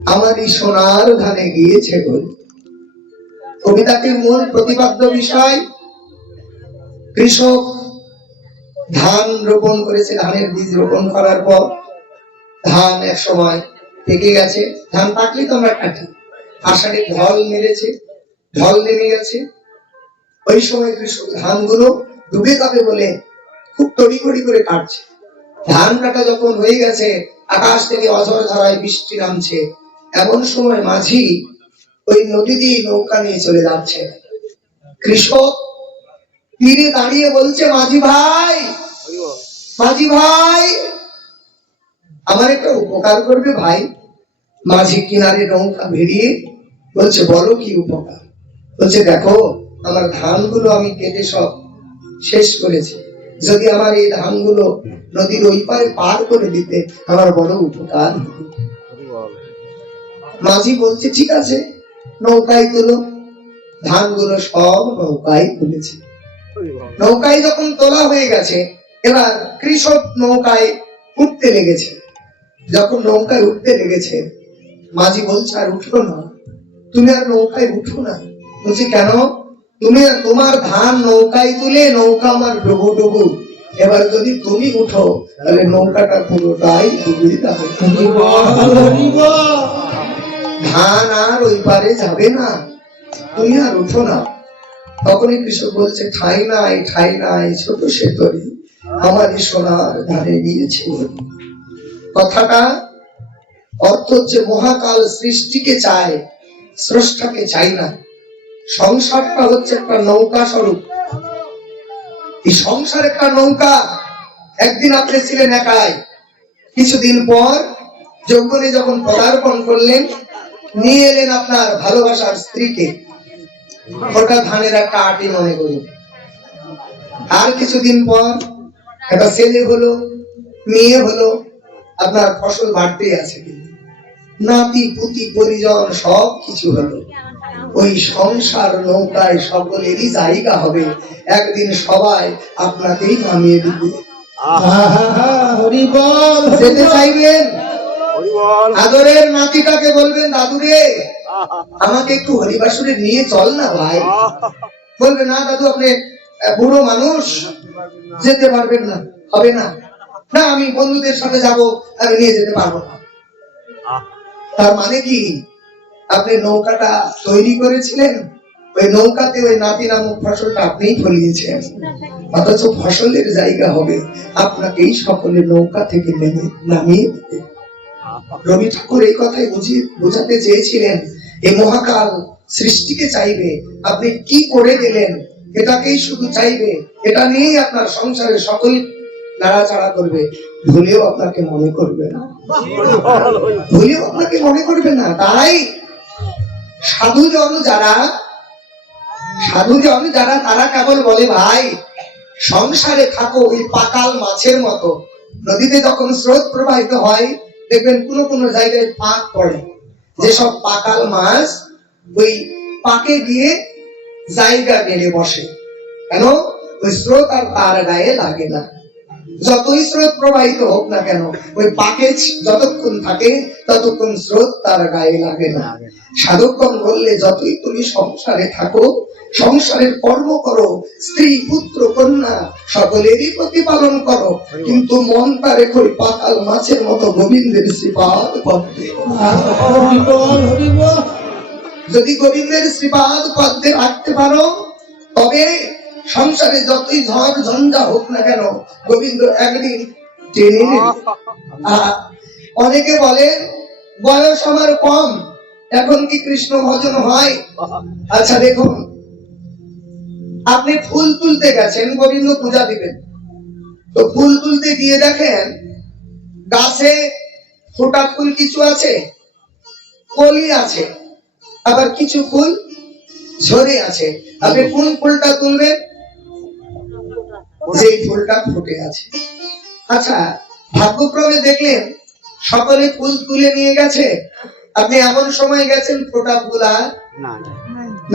আমারই সোনার ধানে গিয়েছে বলে। কবিতাটির মূল প্রতিপাদ্য বিষয়, কৃষক ধান রোপণ করেছে, ধানের বীজ রোপণ করার পর ধান এক সময় পেকে গেছে। ধান পাকলে তো আমরা কাটি, আষাঢ়ে ঢল মেরেছে, ঢল নেমে গেছে। ওই সময় কৃষক ধানগুলো ডুবে যাবে বলে খুব তড়িঘড়ি করে কাটছে। ধান কাটা যখন হয়ে গেছে, আকাশ থেকে অঝর ধারায় বৃষ্টি নামছে, এমন সময় মাঝি ওই নদী দিয়ে নৌকা নিয়ে চলে যাচ্ছে। কৃষক তীরে দাঁড়িয়ে বলছে, মাঝি ভাই, মাঝি ভাই, আমার একটা উপকার করবে ভাই। মাঝি কিনারে নৌকা ভিড়িয়ে বলছে, বলো কি উপকার? বলছে, দেখো আমার ধানগুলো আমি কেটে সব শেষ করেছি, যদি আমার এই ধানগুলো নদীর ওই পারে পার করে দিতে আমার বড় উপকার। মাঝি বলছে, ঠিক আছে, নৌকায় তোলো। ধানগুলো সব নৌকায় তুলেছে। নৌকায় যখন তোলা হয়ে গেছে, এবার কৃষক নৌকায় উঠতে লেগেছে। যখন নৌকায় উঠতে লেগেছে, মাঝি বলছে, আর উঠো না, তুমি আর নৌকায় উঠো না। বলছে, কেন? তুমি তোমার ধান নৌকায় তুলে নৌকা আমার ডুবু ডুবু, এবার যদি তুমি উঠো তাহলে নৌকাটা পুরোটাই ডুবে যাবে, ধান আর ওই পারে যাবে না, তুমি আর উঠো না। তখনই কৃষক বলছে, ঠাই নাই, ঠাই নাই, ছোট সে তরি, আমারই সোনার ধানে গিয়েছে। কথাটা অর্থ হচ্ছে, মহাকাল সৃষ্টিকে চায়, স্রষ্টাকে চাই না। সংসারটা হচ্ছে একটা নৌকা স্বরূপ। এই সংসার একটা নৌকা। একদিন আপনি ছিলেন একাই, কিছুদিন পর যৌবনে যখন পদার্পণ করলেন, নিয়ে এলেন আপনার ভালোবাসার স্ত্রীকে, ওটা ধানের একটা আটি মনে করি। আর কিছুদিন পর একটা ছেলে হলো, মেয়ে হলো, আপনার ফসল বাড়তেই আছে, নাতি পুতি পরিজন সব কিছু হলো। ওই সংসার নৌকায় সকলেরই জায়গা হবে, একদিন সবাই আপনাকেই নামিয়ে দিবে। যেতে চাইবেন, আদরের নাতিটাকে বলবেন, দাদুরে আমাকে একটু হরিবাসরে নিয়ে চল না ভাই। বলবে, না দাদু, আপনি বুড়ো মানুষ, যেতে পারবেন না, হবে না। না, আমি বন্ধুদের সাথে যাব, আমি নিয়ে যেতে পারবো না। তার মানে কি, আপনি নৌকাটা তৈরি করেছিলেন, ওই নৌকাতে ওই নাতি নামক ফসলটা আপনিই ফলিয়েছেন, অথচ ফসলের জায়গা হবে আপনাকেই সকলে নৌকা থেকে নামিয়ে দেবে। রবি ঠাকুর এই কথাই বোঝাতে চেয়েছিলেন, এই মহাকাল সৃষ্টিকে চাইবে, আপনি কি করে গেলেন এটাকেই শুধু চাইবে, এটা নিয়েই আপনার সংসারে সকল নাড়াচাড়া করবে, ভুলেও আপনাকে মনে করবে না, ভুলেও আপনাকে মনে করবে না। তাই সাধুজন যারা তারা কেবল বলে, ভাই সংসারে থাকো ওই পাকাল মাছের মতো। নদীতে যখন স্রোত প্রবাহিত হয়, দেখবেন কোন জায়গায় পাক পড়ে, যেসব পাকাল মাছ ওই পাকে গিয়ে জায়গা মেলে বসে। কেন? ওই স্রোত আর তার গায়ে লাগে না। যতই স্রোত প্রবাহিত হোক না কেন, ওই পাকে যতক্ষণ থাকে ততক্ষণ স্রোত তার গায়ে লাগে না। সাধকগণ বললে, যতই তুমি সংসারে থাকো, সংসারের কর্ম করো, স্ত্রী পুত্র কন্যা সকলেরই প্রতিপালন করো, কিন্তু মনটা রেখো পাতাল মাছের মতো গোবিন্দের শ্রীপাদ পদ্মে। যদি গোবিন্দের শ্রীপাদ পদ্মে রাখতে পারো, তবে সংসারে যতই ঝড় ঝঞ্ঝা হোক না কেন, গোবিন্দ একদিন টেনে নেবে। অনেকে বলে, বয়স আমার কম, এখন কি কৃষ্ণ ভজন হয়? আচ্ছা দেখুন, আপনি ফুল তুলতে গেছেন, গোবিন্দ পূজা দিবেন, তো ফুল তুলতে গিয়ে দেখেন গাছে ফোটা ফুল কিছু আছে, কলি আছে, আবার কিছু ফুল ঝরে আছে। আপনি কোন ফুলটা তুলবেন? যে ফুলটা ফুটে আছে। আচ্ছা, ভাগ্যক্রমে দেখলেন সকলে ফুল তুলে নিয়ে গেছে, আপনি এমন সময় গেছেন ফোটা ফুল আর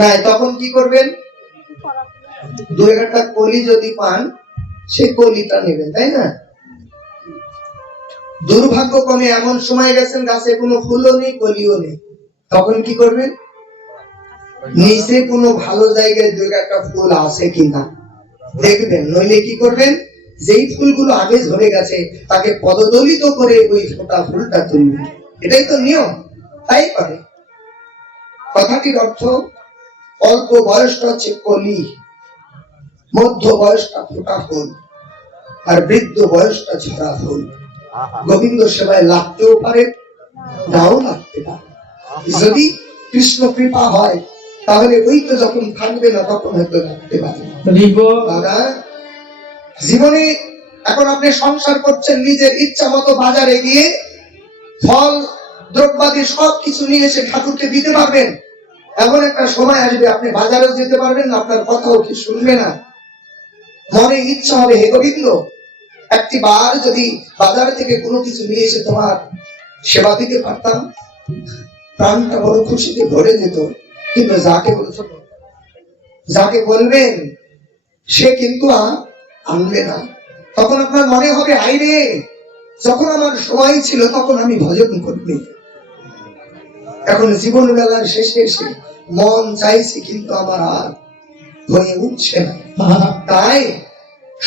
নাই, তখন কি করবেন? দু একটা কলি যদি পান, সেই কলিটা নেবেন, তাই না? দুর্ভাগ্যক্রমে এমন সময় গেছেন গাছে কোনো ফুলও নেই, কলিও নেই, তখন কি করবেন? নিচে কোনো ভালো জায়গায় দুই একটা ফুল আছে কিনা দেখবেন, নইলে কি করবেন? যেই ফুলগুলো আগে ঝরে গেছে তাকে পদদলিত করে ওই ফোটা ফুলটা তুলবেন। এটাই তো নিয়ম, তাই করে। কথাটির অর্থ, অল্প বয়সটা হচ্ছে কলি, মধ্য বয়সটা ফোটা ফুল, আর বৃদ্ধ বয়সটা ঝরা ফুল। গোবিন্দ সেবায় লাগতেও পারে, নাও লাগতে পারে। যদি কৃষ্ণ কৃপা হয় তাহলে ওই তো যখন থাকবে না তখন হয়তো লাগতে পারে। দাদা, জীবনে এখন আপনি সংসার করছেন, নিজের ইচ্ছা মতো বাজারে গিয়ে ফল দ্রব্যাদি সবকিছু নিয়ে এসে ঠাকুরকে দিতে পারবেন। এমন একটা সময় আসবে আপনি বাজারেও যেতে পারবেন না, আপনার কথাও কি শুনবে না। মনে ইচ্ছা হবে, হে গোবিন্দ, একটি বার যদি বাজার থেকে কোনো কিছু নিয়ে এসে তোমার সেবা দিতে পারতাম, প্রাণটা বড় খুশিতে ভরে যেত। কিন্তু যাকে বলবেন সে কিন্তু আনবে না। তখন আপনার মনে হবে, আইরে, যখন আমার সময় ছিল তখন আমি ভজন করিনি, এখন জীবন বেলার শেষে এসে মন চাইছে কিন্তু আমার আর হয়ে উঠছে না। তাই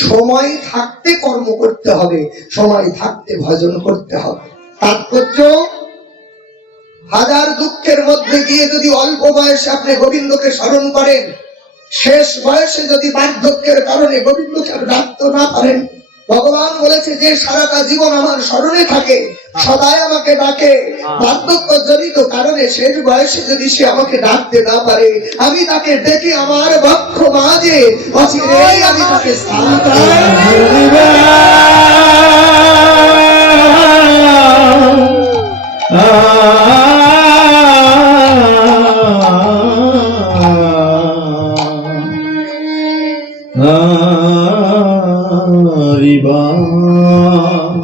সময় থাকতে কর্ম করতে হবে, সময় থাকতে ভজন করতে হবে। তাৎপর্য, হাজার দুঃখের মধ্যে গিয়ে যদি অল্প বয়সে আপনি গোবিন্দকে স্মরণ করেন, শেষ বয়সে যদি বার্ধক্যের কারণে গোবিন্দকে ডাকতে না পারেন, ভগবান বলেছে যে সারাটা জীবন আমার স্মরণে থাকে, সদাই আমাকে ডাকে, বার্ধক্য জনিত কারণে শেষ বয়সে যদি সে আমাকে ডাকতে না পারে, আমি তাকে ডেকে আমার বক্ষ মাঝে অচিরেই আমি তাকে স্থান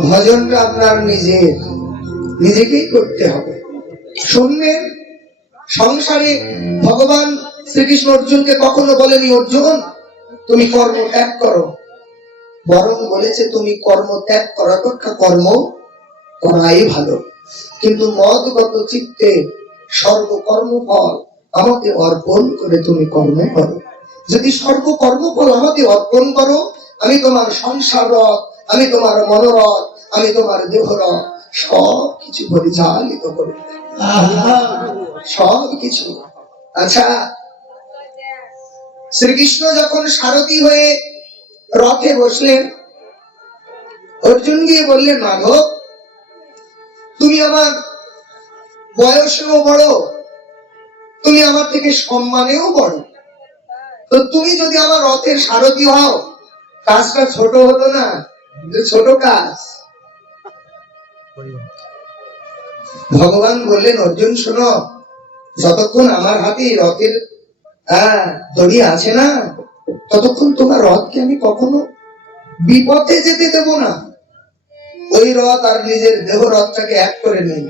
ভজনটা আপনার নিজেকেই করতে হবে। শুনবেন, সংসারে ভগবান শ্রীকৃষ্ণ অর্জুনকে কখনো বলেনি অর্জুন তুমি কর্ম ত্যাগ করো, বরং বলেছে তুমি কর্ম ত্যাগ করা অপেক্ষা কর্ম করাই ভালো। কিন্তু মদগত চিত্তে সর্বকর্মফল আমাকে অর্পণ করে তুমি কর্ম করো। যদি সর্বকর্মফল আমাকে অর্পণ করো, আমি তোমার সংসার রথ, আমি তোমার মনোরথ, আমি তোমার দেহরথ সব কিছু পরিচালিত করব, সব কিছু। আচ্ছা, শ্রীকৃষ্ণ যখন সারথী হয়ে রথে বসলেন, অর্জুন গিয়ে বললেন মাধব তুমি আমার বয়সেও বড়, তুমি আমার থেকে সম্মানেও বড়, তো তুমি যদি আমার রথের সারথী হও, কাজটা ছোট হতো না? ছোট কাজ। ভগবান বললেন অর্জুন শোনো, যতক্ষণ আমার হাতে রথের দড়ি আছে না, ততক্ষণ তোমার রথকে আমি কখনো বিপথে যেতে দেব না। ওই রথ আর নিজের দেহ রথটাকে এক করে নেই।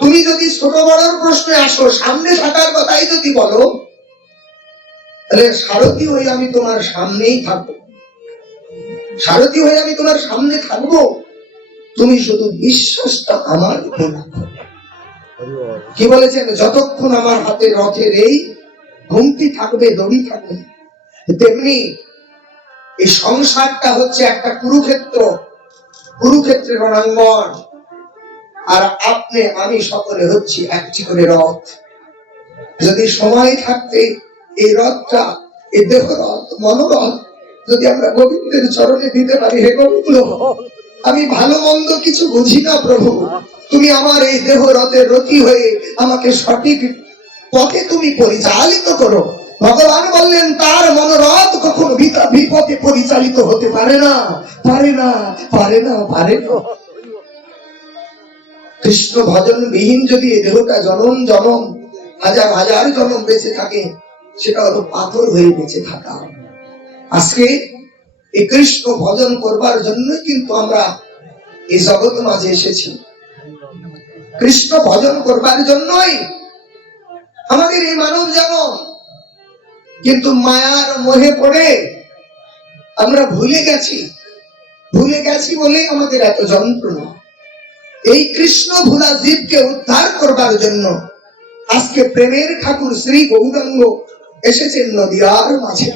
তুমি যদি ছোট বড়র প্রশ্নে আসো, সামনে থাকার কথাই যদি বলো, তাহলে সারথী হয়ে আমি তোমার সামনেই থাকবো, সারথী হয়ে আমি তোমার সামনে থাকবো, তুমি শুধু বিশ্বাসটা আমার উপর রাখো। কি বলেছেন? যতক্ষণ আমার হাতে রথের এই ঘুমটি থাকবে, দড়ি থাকবে। তেমনি এই সংসারটা হচ্ছে একটা কুরুক্ষেত্র, কুরুক্ষেত্রের রণাঙ্গন, আর আপনি আমি সকলে হচ্ছি একটি করে রথ। যদি সময় থাকতে এই রথটা, এই দেহ রথ, মনোরথ যদি আমরা গোবিন্দের চরণে দিতে পারি, হে গোবিন্দ আমি ভালো মন্দ কিছু বুঝি না প্রভু, তুমি আমার এই দেহ রথের রথী হয়ে আমাকে সঠিক পথে তুমি পরিচালিত করো। ভগবান বললেন তার মনোরথ কখনো বিপথে পরিচালিত হতে পারে না, পারে না, পারে না, পারে না। কৃষ্ণ ভজন বিহীন যদি এই দেহটা জনম জনম হাজার হাজার জনম বেঁচে থাকে, সেটা হলো পাথর হয়ে বেঁচে থাকা। আজকে এই কৃষ্ণ ভজন করবার জন্যই কিন্তু আমরা এই জগৎ মাঝে এসেছি, কৃষ্ণ ভজন করবার জন্যই আমাদের এই মানব জন্ম। কিন্তু মায়ার মোহে পড়ে আমরা ভুলে গেছি ভুলে গেছি বলেই আমাদের এত যন্ত্রণা। এই কৃষ্ণ ভুলা জীবকে উদ্ধার করবার জন্য আজকে প্রেমের ঠাকুর শ্রী গৌরাঙ্গ এসেছেন নদিয়ার মাঝে।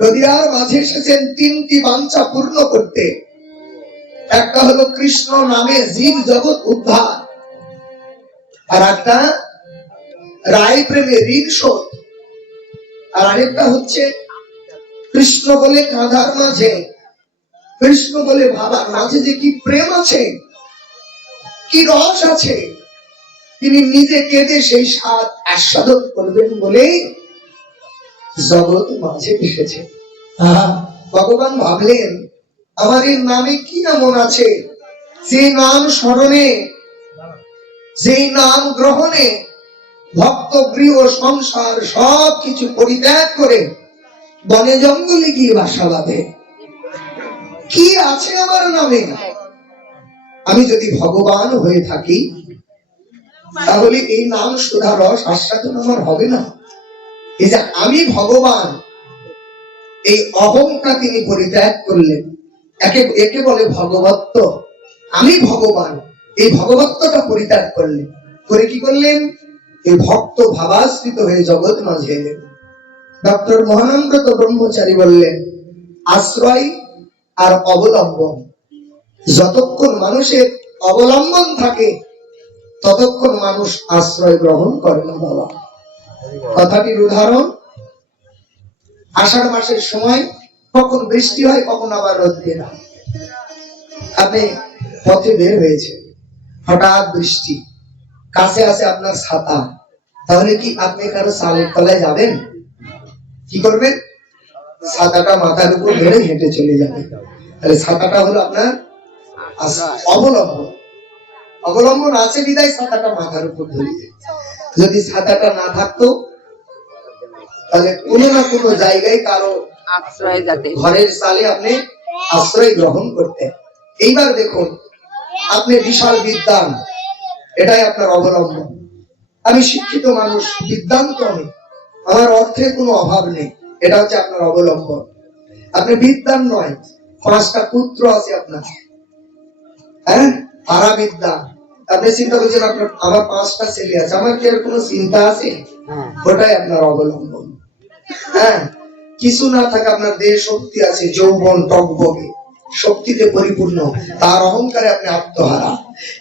নদিয়ার মাঝে এসেছেন তিনটি বাঞ্ছা পূর্ণ করতে। একটা হলো কৃষ্ণ নামে জীব জগৎ উদ্ধার, আর একটা রায় প্রেমে ঋণ শোধ, আর আরেকটা হচ্ছে কৃষ্ণ বলে কাঁধার মাঝে, কৃষ্ণ বলে ভাবার মাঝে যে কি প্রেম আছে, কি রস আছে, তিনি নিজে কেঁদে সেই স্বাদ আস্বাদন করবেন বলে জগৎ মাঝে এসেছে। ভগবান ভাবলেন আমার এই নামে কি এমন আছে যে নাম স্মরণে, যেই নাম গ্রহণে ভক্ত গৃহ সংসার সব কিছু পরিত্যাগ করে বনে জঙ্গলে গিয়ে বাসা বাঁধে। কি আছে আমার নামে? আমি যদি ভগবান হয়ে থাকি তাহলে এই নাম সুধা রস আস্বাদন আমার হবে না। এই যে আমি ভগবান, এই অহংটা তিনি পরিত্যাগ করলেন। একে বলে ভগবত্ব। আমি ভগবান, এই ভগবত্বটা পরিত্যাগ করলেন। করে কি করলেন? এই ভক্ত ভাবাশ্রিত হয়ে জগৎ মাঝে এলেন। ডক্টর মহানন্দ ব্রহ্মচারী বললেন আশ্রয় আর অবলম্বন। যতক্ষণ মানুষের অবলম্বন থাকে ততক্ষণ মানুষ আশ্রয় গ্রহণ করে না বাবা। কথাটির উদাহরণ, আষাঢ় মাসের সময় কখন বৃষ্টি হয় কখন আবার রোদ দিয়ে না। আপনি পথে বের হয়েছে, হঠাৎ বৃষ্টি, কাছে আছে আপনার ছাতা, তাহলে কি আপনি কারো সালের তলায় যাবেন? কি করবেন? ছাতাটা মাথার উপর ধরে হেঁটে চলে যাবেন। তাহলে ছাতাটা হলো আপনার অবলম্বন। অবলম্বন আছে বিদায় ছাতাটা মাথার উপর ধরে। যদি ছাতাটা না থাকতো তাহলে কোনো না কোনো জায়গায় কারো আশ্রয়, যাতে ঘরের সালে আপনি আশ্রয় গ্রহণ করতেন। এইবার দেখুন আপনি বিশাল বিদ্বান, এটাই আপনার অবলম্বন। আমি শিক্ষিত মানুষ, বিদ্বান্ত আমি, আমার অর্থের কোনো অভাব নেই, এটা হচ্ছে আপনার অবলম্বন। আপনি বিদ্বান নয়, 5টা পুত্র আছে আপনার, হ্যাঁ, তারা বিদ্বান। আপনি চিন্তা করছেন আপনার আমার 5টা ছেলে আছে, আমার কি আর কোনো চিন্তা আছে? ওটাই আপনার অবলম্বন। হ্যাঁ, কিছু না থাকে আপনার দেহ শক্তি আছে, যৌবন টকবগে শক্তিতে পরিপূর্ণ, তার অহংকারে আপনি আত্মহারা,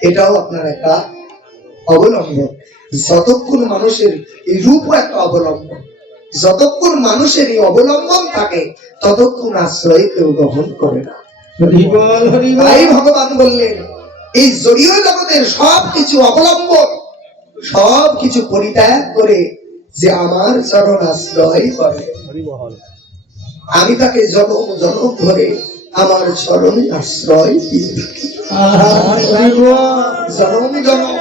এটাও আপনার একটা অবলম্বন। যতক্ষণ মানুষের এই রূপও একটা অবলম্বন, যতক্ষণ মানুষের এই অবলম্বন থাকে ততক্ষণ আশ্রয় কেউ গ্রহণ করে না। তাই ভগবান বললেন এই জড়ীয় জগতের সবকিছু অবলম্বন, সবকিছু পরিত্যাগ করে যে আমার চরণ আশ্রয় করে, আমি তাকে জনম জনম ধরে আমার চরণে আশ্রয় দিয়ে থাকি। জনম জনম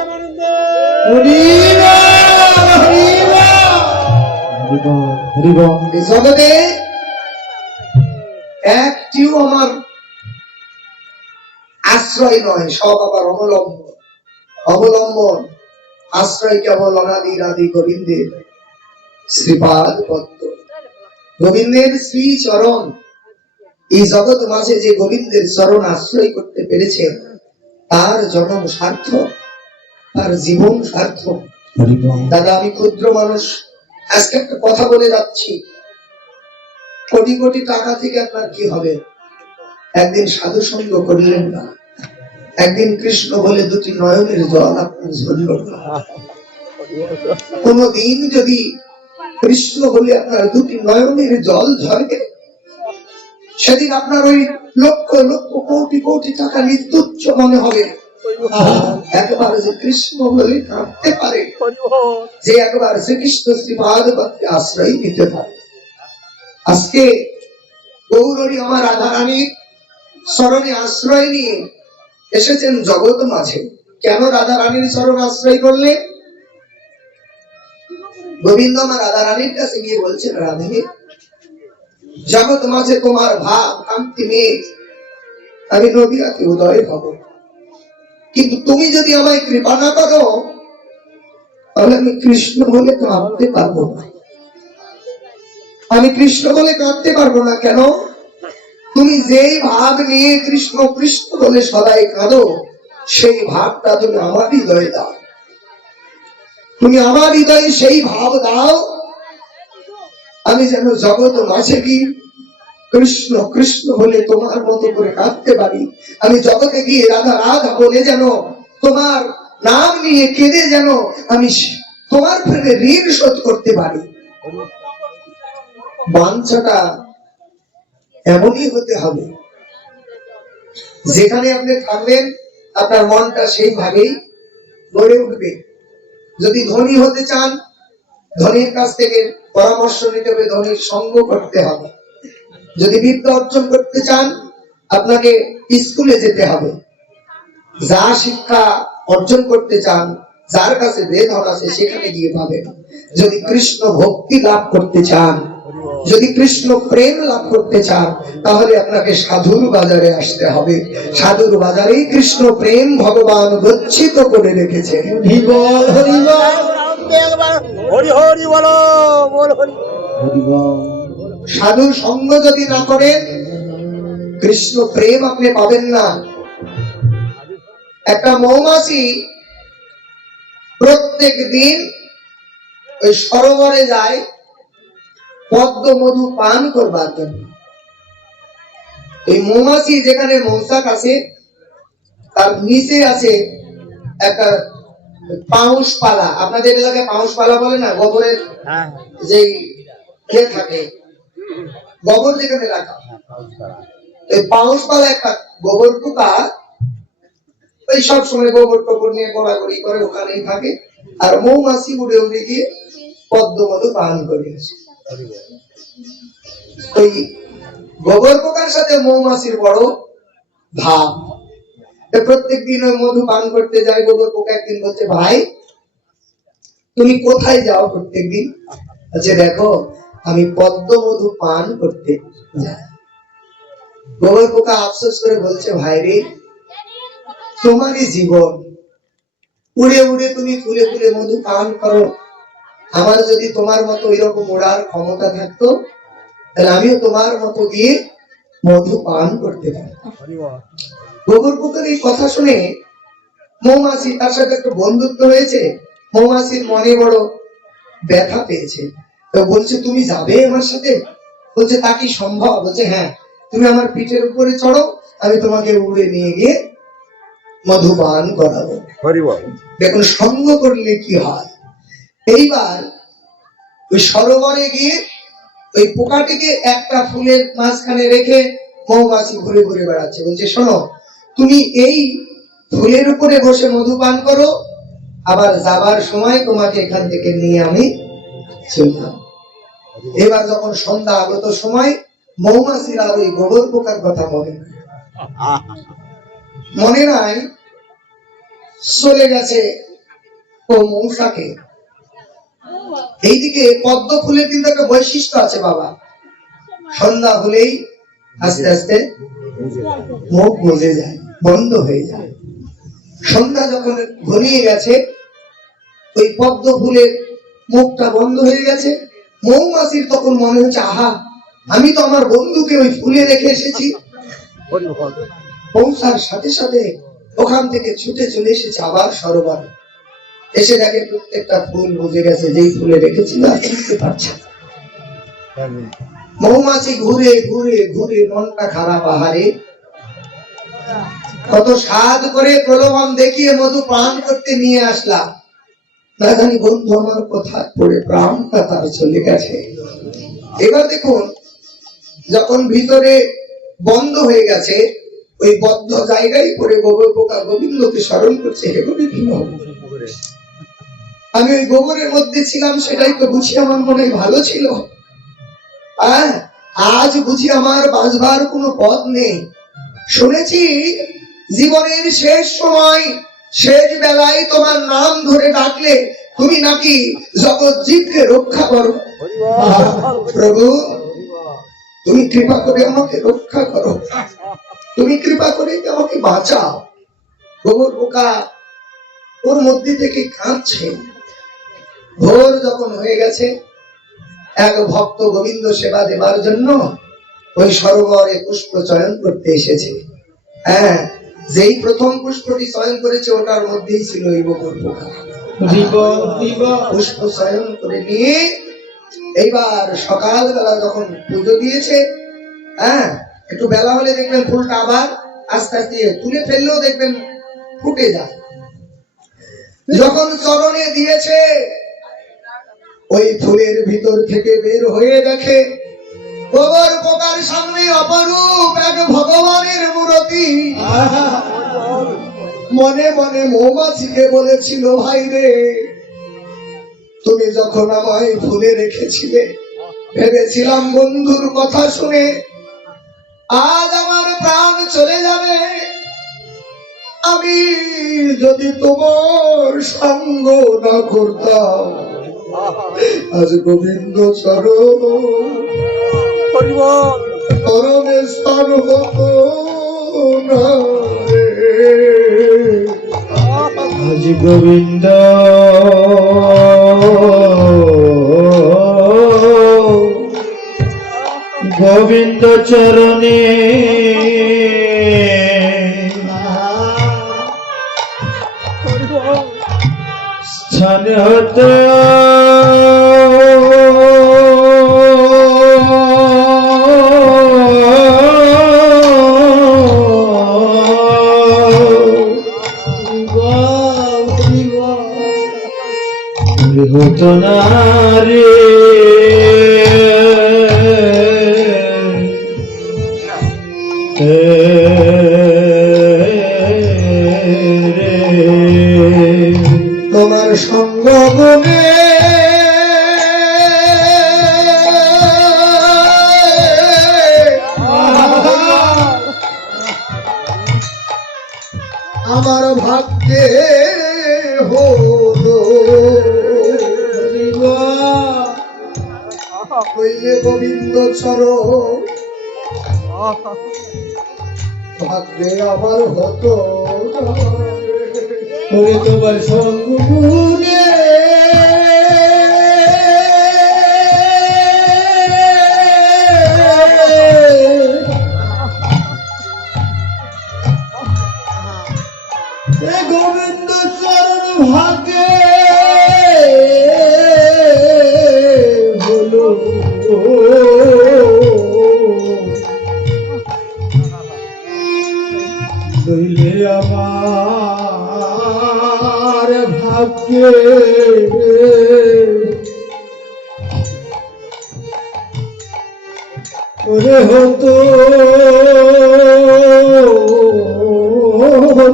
জগতে একটিও আমার আশ্রয় নয়, সব আবার অবলম্বন। অবলম্বন আশ্রয় কেবল অনাদির আদি গোবিন্দের শ্রীপাদ পদ্ম, গোবিন্দের শ্রী চরণ। এই জগৎ মাঝে যে গোবিন্দের চরণ আশ্রয় করতে পেরেছে তার জন্ম সার্থক, তার জীবন সার্থক। দাদা আমি ক্ষুদ্র মানুষ, আজকে একটা কথা বলে যাচ্ছি, কোটি কোটি টাকা থেকে আপনার কি হবে? একদিন সাধু সঙ্গ করলেন না, একদিন কৃষ্ণ বলে 2টি নয়নের জল আপনার ঝরল না। কোনদিন যদি কৃষ্ণ বলে আপনার 2টি নয়নের জল ঝরে, সেদিন আপনার ওই লক্ষ লক্ষ কোটি কোটি টাকা নিতুচ্ছ মনে হবে। একবার যে কৃষ্ণ বলে কাঁদতে পারে, যে একবার শ্রীকৃষ্ণ শ্রীপাদ ভক্তি আশ্রয় নিতে পারে। আজকে গৌরী আমার রাধা রানীর চরণে আশ্রয় নিয়ে এসেছেন জগৎ মাঝে। কেন রাধা রানীর চরণ আশ্রয় করলে? গোবিন্দ আমার রাধা রানীর কাছে গিয়ে বলছেন, রাধে জগৎ মাঝে তোমার ভাব কান্তি নিয়ে আমি নদীয়াতে উদয় হব, কিন্তু তুমি যদি আমায় কৃপা না করো তাহলে আমি কৃষ্ণ বলে কাঁদতে পারবো না। আমি কৃষ্ণ বলে কাঁদতে পারবো না। কেন? তুমি যেই ভাব নিয়ে কৃষ্ণ কৃষ্ণ বলে সদাই কাঁদো, সেই ভাবটা তুমি আমার হৃদয়ে দাও। তুমি আমার হৃদয়ে সেই ভাব দাও, আমি যেন জগৎ মাঝে গিয়ে কৃষ্ণ কৃষ্ণ বলে তোমার মতো করে কাঁদতে পারি। আমি জগতে গিয়ে রাধা রাধা বলে যেন তোমার নাম নিয়ে কেঁদে যেন আমি তোমার প্রেমে ঋণ শোধ করতে পারি। বাঞ্ছাটা এমনই হতে হবে, যেখানে আপনি থাকবেন আপনার মনটা সেইভাবেই গড়ে উঠবে। যদি ধনী হতে চান, ধনীর কাছ থেকে পরামর্শ নিতে হবে, ধনীর সঙ্গ করতে হবে। যদি বিদ্যা অর্জন করতে চান, আপনাকে স্কুলে যেতে হবে। যা শিক্ষা অর্জন করতে চান, যার কাছে বেধন আছে সেখানে গিয়ে পাবেন। যদি কৃষ্ণ ভক্তি লাভ করতে চান, যদি কৃষ্ণ প্রেম লাভ করতে চান, তাহলে আপনাকে সাধুর বাজারে আসতে হবে। সাধুর বাজারেই কৃষ্ণ প্রেম ভগবান গচ্ছিত করে রেখেছে। সাধুর সঙ্গ যদি না করেন, কৃষ্ণ প্রেম আপনি পাবেন না। একটা মৌমাছি প্রত্যেক দিন ওই সরোবরে যায় পদ্ম মধু পান করবার জন্য। এই মৌমাছি যেখানে মৌচাক আছে, তার নিচে আছে একটা পাউশ পালা। আপনাদের এলাকায় পাউশ পালা বলে না, গোবরের যে থাকে, গোবর যেখানে রাখা, এই পাউশ পালা একটা গোবর পোকা ওই সব সময় গোবর টোবর নিয়ে গোড়াগড়ি করে ওখানেই থাকে, আর মৌমাছি উড়ে উড়ে গিয়ে পদ্ম মধু পান করে আসে। ওই গোবর পোকার সাথে মৌমাছির বড় ভাব। প্রত্যেক দিন ওই মধু পান করতে যায়। গোবর পোকা একদিন বলছে, ভাই তুমি কোথায় যাও প্রত্যেক দিন? আচ্ছা দেখো, আমি পদ্ম মধু পান করতে যাই। গোবর পোকা আফসোস করে বলছে, ভাই রে, তোমারই জীবন, উড়ে উড়ে তুমি ফুলে ফুলে মধু পান করো। আমার যদি তোমার মতো এরকম ওড়ার ক্ষমতা থাকতো, তাহলে আমিও তোমার মতো গিয়ে মধু পান করতে পারতাম। গোবর পোকার এই কথা শুনে মৌমাছি, তার সাথে একটা বন্ধুত্ব হয়েছে, মৌমাছির মনে বড় ব্যথা পেয়েছে। তো বলছে, তুমি যাবে আমার সাথে? বলছে, তা কি সম্ভব? বলছে, হ্যাঁ, তুমি আমার পিঠের উপরে চড়ো, আমি তোমাকে উড়ে নিয়ে গিয়ে মধুপান করাবো। দেখুন সঙ্গ করলে কি হয়। এইবার ওই সরোবরে গিয়ে ওই পোকাটিকে একটা ফুলের মাঝখানে রেখে মৌমাছি ঘুরে ঘুরে বেড়াচ্ছে। বলছে, শোনো, তুমি এই ফুলের উপরে বসে মধুপান করো, আবার যাবার সময় তোমাকে এখান থেকে নিয়ে আমি চললাম। এবার যখন সন্ধ্যা আগত সময়, মৌমাছির আর ওই গোবর পোকার কথা মনে নাই, চলে গেছে ও মৌসাকে। এইদিকে পদ্ম ফুলের কিন্তু একটা বৈশিষ্ট্য আছে বাবা, সন্ধ্যা হলেই আস্তে আস্তে মুখ বুঝে যায়, বন্ধ হয়ে যায়। সন্ধ্যা যখন ঘনিয়ে গেছে, ওই পদ্ম ফুলের মুখটা বন্ধ হয়ে গেছে। মৌমাছির তখন মনে হচ্ছে, আহা, আমি তো আমার বন্ধুকে ওই ফুলে রেখে এসেছি। পৌঁছার সাথে সাথে ওখান থেকে ছুটে চলে এসেছে আবার সরোবরে। এসে দেখে প্রত্যেকটা ফুল বুঝে গেছে, যেই ফুলে রেখেছিল আর চিনতে পারছে। মৌমাছি ঘুরে ঘুরে ঘুরে মনটা খারাপ, আহারে, কত স্বাদ করে প্রলোভন দেখিয়ে মধু পান করতে নিয়ে আসলাম, না জানি বন্ধু আমার কোথায় পড়ে প্রাণটা তার চলে গেছে। এবার দেখুন, যখন ভিতরে বন্ধ হয়ে গেছে, ওই বদ্ধ জায়গায় পড়ে গোবর পোকা গোবিন্দকে স্মরণ করছে, হে গোবিন্দ, আমি ওই গোবরের মধ্যে ছিলাম, সেটাই তো বুঝি আমার মনে ভালো ছিল। আজ বুঝি আমার বাঁচবার কোনো পথ নেই। শুনেছি জীবনের শেষ সময়, শেষ বেলায় তোমার নাম ধরে ডাকলে তুমি নাকি জগৎ জীবকে রক্ষা করো। প্রভু, তুমি কৃপা করে আমাকে রক্ষা করো, তুমি কৃপা করে আমাকে বাঁচাও। গোবর পোকা ওর মধ্যে থেকে কাঁদছে। ভোর যখন হয়ে গেছে, এক ভক্ত গোবিন্দ সেবা দেবার জন্য ওই সরোবরে পুষ্প চয়ন করতে এসেছে। হ্যাঁ, যেই প্রথম পুষ্পটি চয়ন করেছে ওটার মধ্যেই ছিল এই বকুল পোকা। পুষ্প চয়ন করে নিয়ে এইবার সকালবেলা যখন পুজো দিয়েছে, হ্যাঁ, একটু বেলা হলে দেখবেন ফুলটা আবার আস্তে আস্তে তুলে ফেললেও দেখবেন ফুটে যায়। যখন চরণে দিয়েছে, ওই ফুলের ভিতর থেকে বের হয়ে দেখে গোবর পোকার সামনে অপরূপ এক ভগবানের মূর্তি। মনে মনে মৌমাছিকে বলেছিল, ভাই রে, তুমি যখন আমায় ফুলে রেখেছিলে, ভেবেছিলাম বন্ধুর কথা শুনে আজ আমার প্রাণ চলে যাবে, আমি যদি তোমার সঙ্গ না করতাম আজ গোবিন্দ চরণে স্থান হতো না রে। আজ গোবিন্দ গোবিন্দ চরণে স্থান হতো হতো না রে। তোমার সঙ্গ গুণে আমার ভাগ্যে হলো হইলে গোবিন্দ চরণ, ভাগ্যে আবার হতো তোমার সঙ্গ গুণে গোবিন্দ চরণ ভাগ্যে হলো নইলে আমার ভাগ্যে ওরে হতো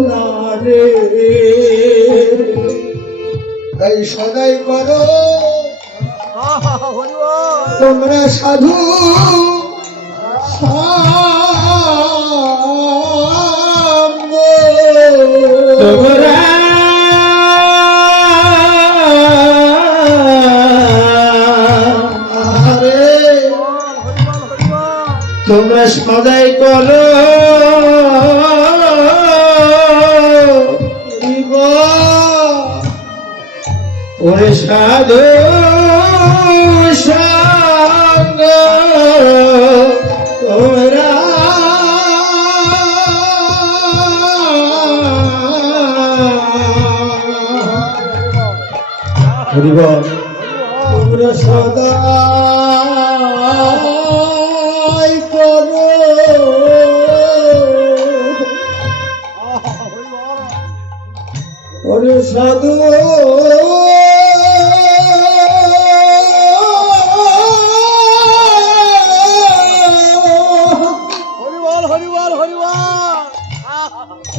না রে। তাই সদাই করো তোমরা সাধু সঙ্গ। তোমরা তোমরা সদাই করো ওরে সাধু সঙ্গ। তোমরা হরিবল তোমরা সদাই করো ওরে সাধু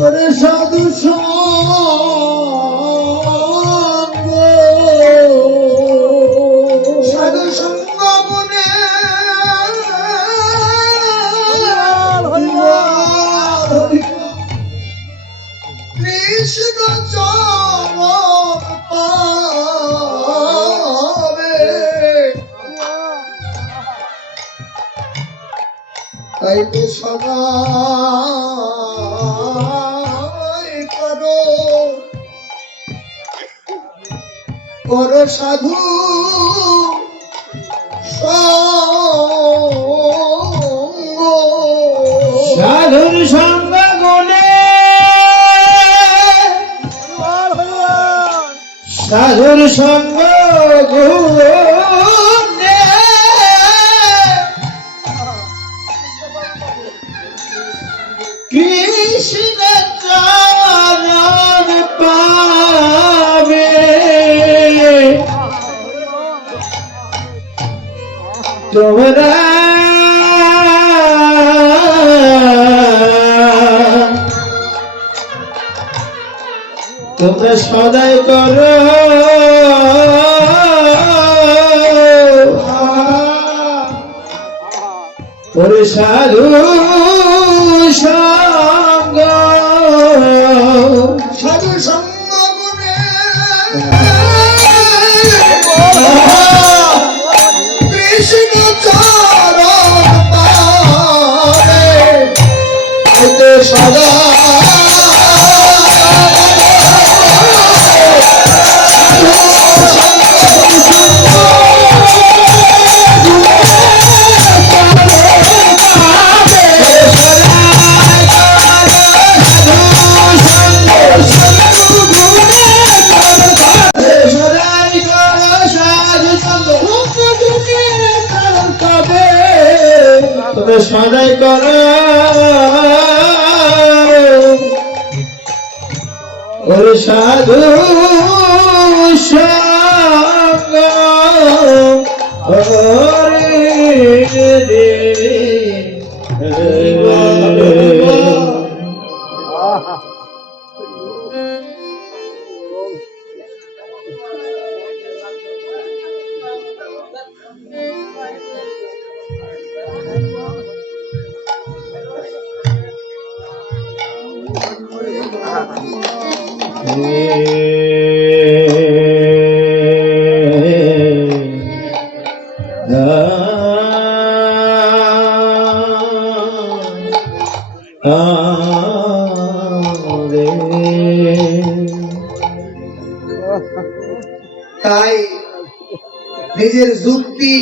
ওরে সাধু সঙ্গ, সাধু সঙ্গ মনে কৃষ্ণ চরণ পাবে। তাই তো সদাই করো করো সাধু সঙ্গ। সাধুর সঙ্গ গুণে কৃষ্ণ চরণ পাবে তোমরা তোমরা সদাই করো ওরে সাধু সঙ্গ সাধু সঙ্গ গুণে কৃষ্ণ চরণ পাবে হইতে সদা তোমরা সদাই করো ওরে সাধু সঙ্গ ওরে তাই নিজের যুক্তি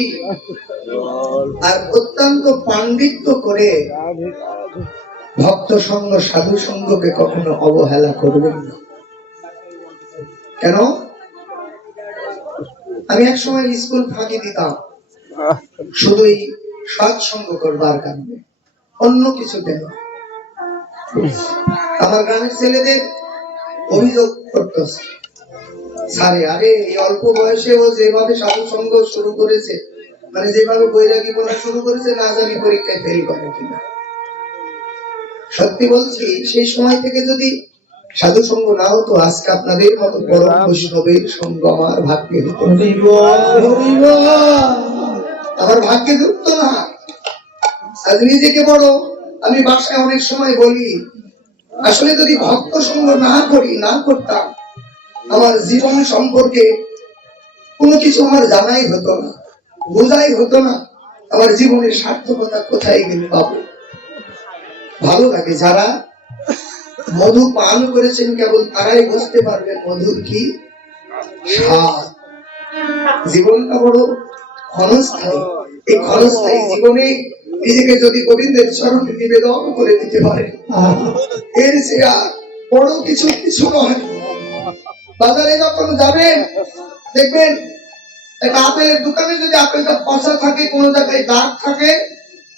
আর অত্যন্ত পাণ্ডিত্য করে ভক্ত সঙ্গ সাধু সঙ্গকে কখনো অবহেলা করবেন না। কেন? আমি এক সময় স্কুল ফাঁকি দিতাম শুধুই সৎসঙ্গ করবার কারণে, অন্য কিছু দেন। আমার গ্রামের ছেলেদের অভিযোগ করতেছে, সারে আরে এই অল্প বয়সে ও যেভাবে সাধু সঙ্গ শুরু করেছে, মানে যেভাবে বৈরাগী বলা শুরু করেছে, না জানি পরীক্ষায় ফেল করে কিনা। সত্যি বলছি, সেই সময় থেকে যদি সাধু সঙ্গ না হতো, আজকে আপনাদের মতো পরম বৈষ্ণবের সঙ্গ আমার ভাগ্যে হতো, আমার ভাগ্যে ঢুকতো না। আজ নিজেকে বড়, আমি বাসায় অনেক সময় বলি, আসলে যদি ভক্ত সঙ্গ না করতাম, আমার জীবন সম্পর্কে কোনো কিছু আমার জানাই হতো না, বোঝাই হতো না, আমার জীবনের সার্থকতা কোথায় গেলে পাবো। ভালো লাগে, যারা মধু পান করেছেন কেবল তারাই বুঝতে পারবেন মধুর কি স্বাদ। জীবনটা বড় ক্ষণস্থায়ী, এই ক্ষণস্থায়ী জীবনে নিজেকে যদি গোবিন্দের চরণে নিবেদন করে দিতে পারে, এর সে আর বড় কিছু নয়। বাজারে যখন যাবেন দেখবেন একটা আপেলের দোকানে যদি আপেলটা পচা থাকে, কোন জায়গায় দাগ থাকে,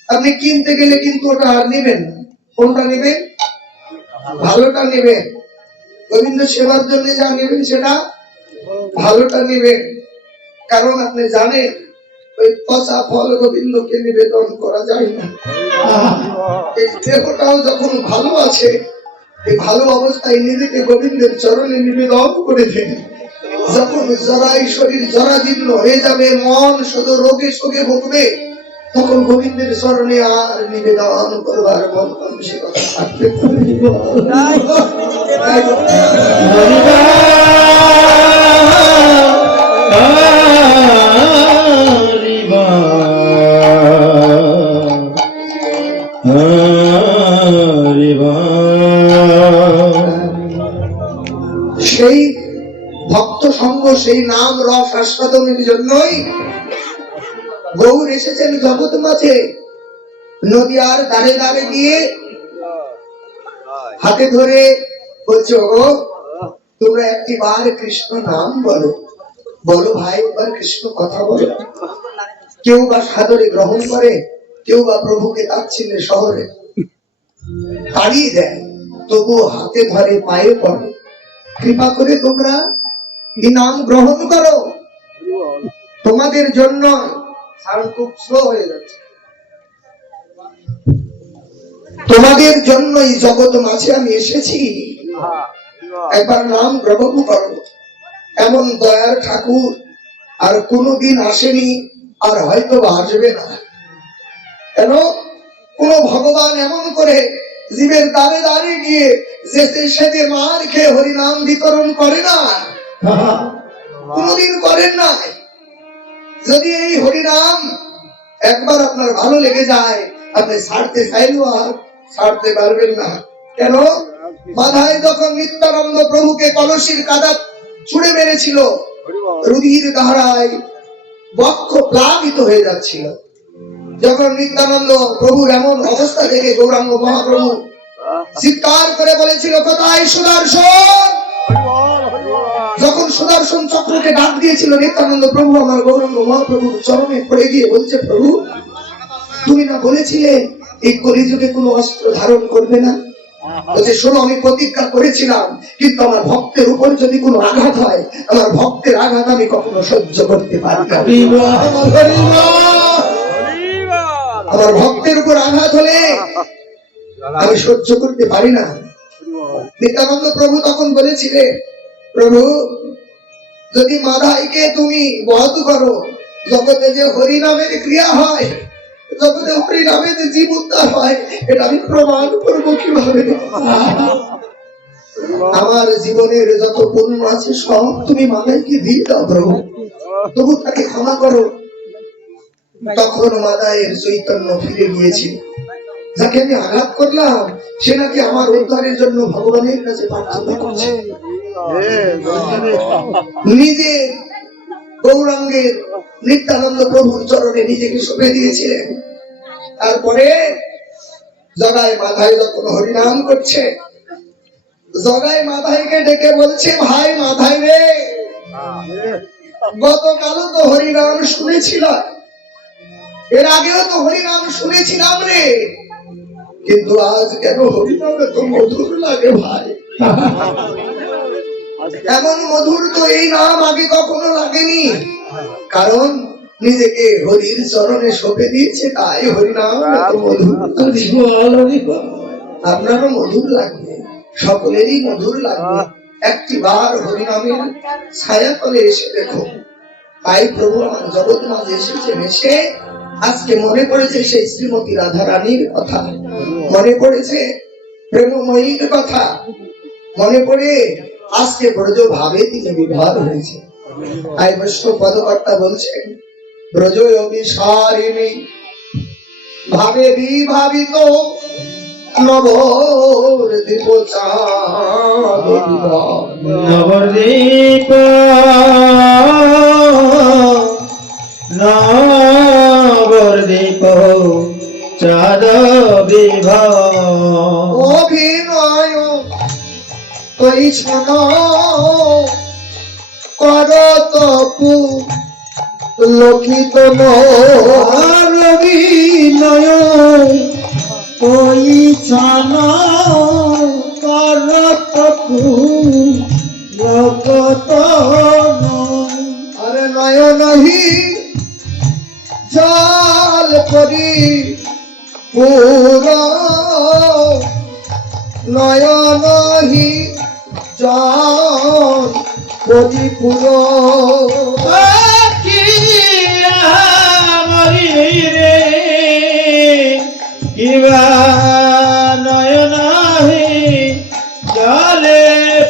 আপনি কিনতে গেলে কিন্তু ওটা আর নেবেন না। কোনটা নেবেন? ভালোটা নেবেন। গোবিন্দ সেবার জন্য যা নেবেন সেটা ভালোটা নেবেন, কারণ আপনি জানেন ওই পচা ফল গোবিন্দকে নিবেদন করা যায় না। এই দেহটাও যখন ভালো আছে, এই ভালো অবস্থায় নিজেকে গোবিন্দের চরণে নিবেদন করে দেন। যখন জরাই শরীর জরাজীর্ণ হয়ে যাবে, মন শুধু রোগে শোকে ভুগবে, তখন গোবিন্দের চরণে আর নিবেদন করবার মন মানসিকতা থাকবে সেই ভক্ত সঙ্গ, সেই নাম রস আস্বাদনের জন্যই গৌর এসেছেন জগৎ মাঝে। নদীয়ার ধারে ধারে গিয়ে হাতে ধরে বলছে, ও তোমরা একটি বার কৃষ্ণ নাম বলো। বলো ভাই, একবার কৃষ্ণ কথা বলো। কেউ বা সাদরে গ্রহণ করে, কেউ বা প্রভুকে তাচ্ছিল্যে শহরে তাড়িয়ে দেয়, তবুও হাতে ধরে পায়ে পড়ে। কৃপা করে তোমরা এই নাম গ্রহণ করো। তোমাদের জন্য সাউন্ড খুব স্লো হয়ে যাচ্ছে। তোমাদের জন্য এই জগৎ মাঝে আমি এসেছি, একবার নাম গ্রহণ করো। এমন দয়ার ঠাকুর আর কোনোদিন আসেনি, আর হয়তো আসবে না। কেন? কোন ভগবান এমন করে জীবের দ্বারে দ্বারে গিয়ে যেতে সেতে মার খেয়ে হরিনাম বিতরণ করে না, কোনদিন করেন না। যদি এই হরিনাম একবার আপনার ভালো লেগে যায়, আপনি ছাড়তে চাইলেও আর ছাড়তে পারবেন না। কেন? মাথায় যখন নিত্যানন্দ প্রভুকে কলসির কাদা ছুঁড়ে মেরেছিল, রুধির ধারায় বক্ষ প্লাবিত হয়ে যাচ্ছিল, যখন নিত্যানন্দ প্রভুর এমন অবস্থা দেখে গৌরাঙ্গ মহাপ্রভু চিৎকার করে বলেছিল, কোথায় সুদর্শন? যখন সুদর্শন চক্রকে ডাক দিয়েছিল নিত্যানন্দ প্রভু, আমার গৌরাঙ্গ মহাপ্রভুর চরণে পড়ে গিয়ে বলছে, প্রভু তুমি না বলেছিলে এই কলিযুগে কোনো অস্ত্র ধারণ করবে না? বলছে, শোনো, আমি প্রতিজ্ঞা করেছিলাম, কিন্তু আমার ভক্তের উপর যদি কোনো আঘাত হয়, আমার ভক্তের আঘাত আমি কখনো সহ্য করতে পারি না। আমার ভক্তের উপর আঘাত হলে আমি সহ্য করতে পারি না। নিত্যানন্দ প্রভু তখন বলেছিলেন, প্রভু যদি মাধাইকে তুমি বধ করো, জগতে যে হরিনামের ক্রিয়া হয়, জগতে হরিনামে যে জীব উদ্ধার হয়, এটা আমি প্রমাণ করবো কিভাবে? আমার জীবনের যত পুণ্য আছে সব তুমি মাধাইকে দিয়ে দাও প্রভু, তবু তাকে ক্ষমা করো। তখন মাদায়ের চৈতন্য ফিরে গিয়েছিল। যাকে আমি আঘাত করলাম, সে নাকি আমার উদ্ধারের জন্য ভগবানের কাছে প্রার্থনা করছে। নিজে গৌরাঙ্গের নিত্যানন্দ প্রভুর চরণে নিজেকে সঁপে দিয়েছিলেন। তারপরে জগায় মাথায় যখন হরিনাম করছে, জগায় মাথায়কে ডেকে বলছে, ভাই মাথায় রে, গতকালও তো হরিনাম শুনেছিলাম, এর আগেও তো হরিনাম শুনেছিলাম রে, কিন্তু আজ কেন হরিনাম এত মধুর লাগে ভাই? এমন মধুর তো এই নাম আগে কখনো লাগেনি, কারণ নিজেকে হরির চরণে সঁপে দিয়েছে, তাই হরিনাম এত মধুর। আপনারও মধুর লাগবে, সকলেরই মধুর লাগবে। একটি বার হরিনামের ছায়া তলে এসে দেখো। তাই প্রভু আমার জগৎ মাঝে এসেছেন, এসে আজকে মনে পড়েছে সেই শ্রীমতী রাধা রানীর কথা, মনে পড়েছে প্রেমময়ীর কথা, মনে পড়ে আজকে ব্রজ ভাবে তিনি বিভার হয়েছে। তাই বৈষ্ণব পদকর্তা বলছেন, ব্রজ অভিসারিণী ভাবে বিভাবিত নবদ্বীপ নবদ্বীপ নবদ্বীপ চাঁদ বিভা অভিনয় করিছন কর তপু লক্ষিত নয় পরিছন কর তপু লোকত আরে নয়নহি জল করি পুর, নয়নহি জল করি পুর। রে কিবা নয়নাহি জলে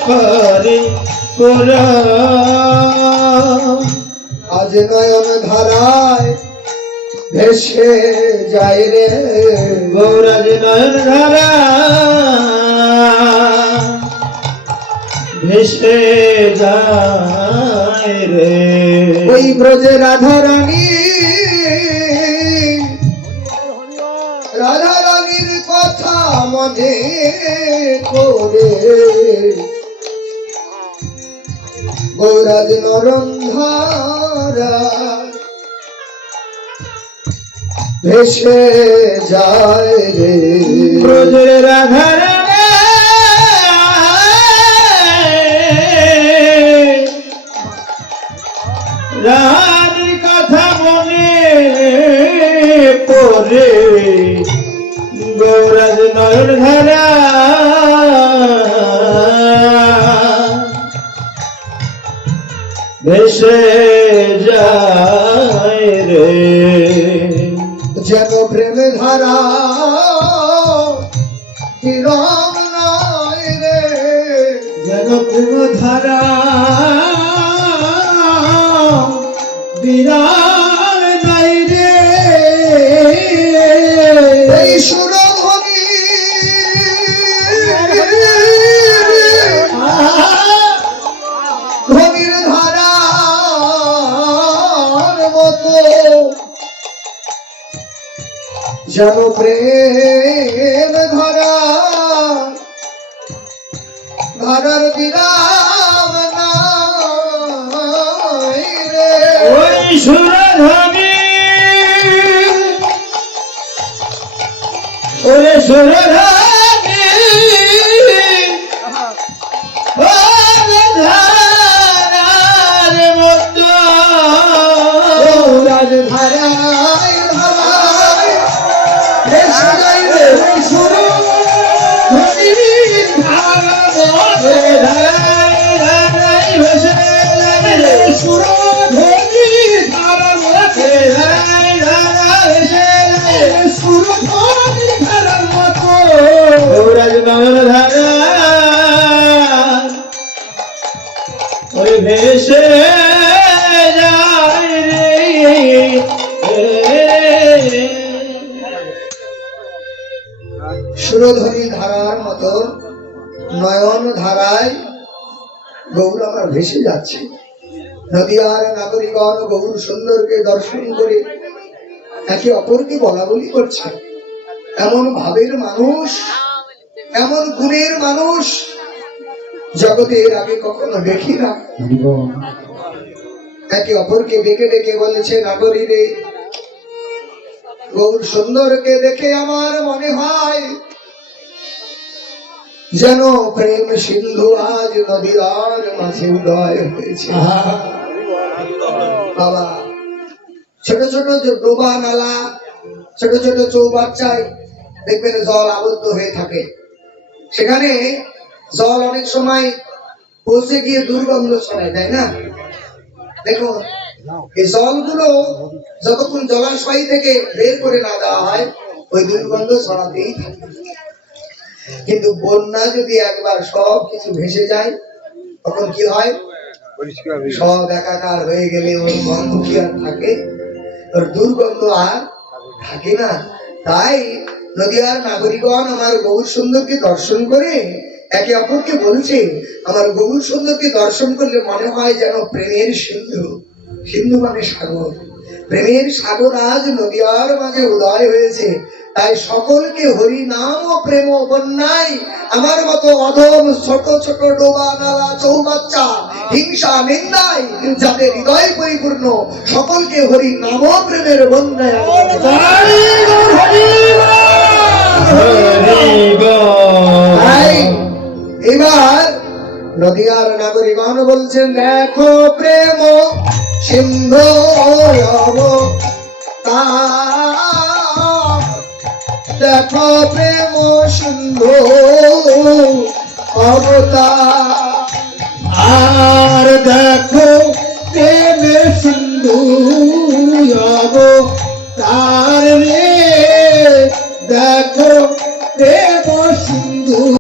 পরি পুর। আজ নয়ন ধারায় ভেসে যায় রে গৌরাজ নয়ন ধারা ভেসে যায় রে। ওই ব্রজে রাধা রানী, রাধা রানীর কথা মনে করে গৌরাজ নরন্ধারা ভেসে যায় রে ব্রজের রাধারা রাধার কথা মনে পড়ে গৌরাজ নয়ন ধারা ভেসে যায় রে যেন প্রেম ধারা বিরাম নাই রে যেন প্রেম ধারা বিরাম নাই রে এই সুরধ্বনি ধ্বনির ধারার মতো যেন প্রেম ধারা ধারার বিরাম নাই রে ওই সুরধ্বনি ওরে সুরধ্বনি ওরে ধারার মতো গৌরাজ ধারায় ধারায় ভেসে যায় রে ওই সুরধ্বনির গৌরাজ নয়ন ধারা ওই ভেসে যায় রে সুরধ্বনি ধারার মতো নয়ন ধারায় গৌর আমার ভেসে যাচ্ছে। নদীয়ার নাগরিকগণ গৌর সুন্দরকে দর্শন করে একে অপরকে বলা বলি করছে। এমন ভাবের মানুষ, এমন গুণের মানুষ জগতে এর আগে কখনো দেখি না। একে অপরকে ডেকে ডেকে বলেছে, নাগরী রে, গৌর সুন্দরকে দেখে আমার মনে হয় যেন প্রেম সিন্ধু আজ নদীর মাঝে উদয় হয়েছে। বাবা, ছোট ছোট যে ডোবা নালা, ছোট ছোট চৌবাচ্চায় দেখবেন জল আবদ্ধ হয়ে থাকে। সেখানে জল অনেক সময় পৌঁছে গিয়ে দুর্গন্ধ ছড়ায়, তাই না? দেখুন, এই জলগুলো যতক্ষণ জলাশয় থেকে বের করে না দেওয়া হয় ওই দুর্গন্ধ ছড়াতেই থাকে। কিন্তু বন্যা যদি একবার সব কিছু ভেসে যায় তখন কি হয়? সব একাকার হয়ে গেলে ওর গন্ধ কি আর থাকে? ওর দুর্গন্ধ আর থাকে না। তাই নদীয়ার নাগরিকগণ আমার গৌর সুন্দরকে দর্শন করে একে অপরকে বলছে, আমার গৌর সুন্দরকে দর্শন করলে মনে হয় যেন প্রেমের সিন্ধু, সিন্ধু মানে সাগর, প্রেমের সাগর আজ নদীয়ার মাঝে উদয় হয়েছে। তাই সকলকে হরি নাম ও প্রেম বন্যায় আমার মতো অধম ছোট ছোট ডোবা নালা চৌবাচ্চা হিংসা নিন্দায় যাদের হৃদয় পরিপূর্ণ, সকলকে হরি নাম ও প্রেমের বন্যায়। এবার নদীয়ার নাগরিকগণ বলছেন, দেখো প্রেম সিন্ধু দেখো প্রেম সিন্ধু অবতার, আর দেখো প্রেম সিন্ধু অবতার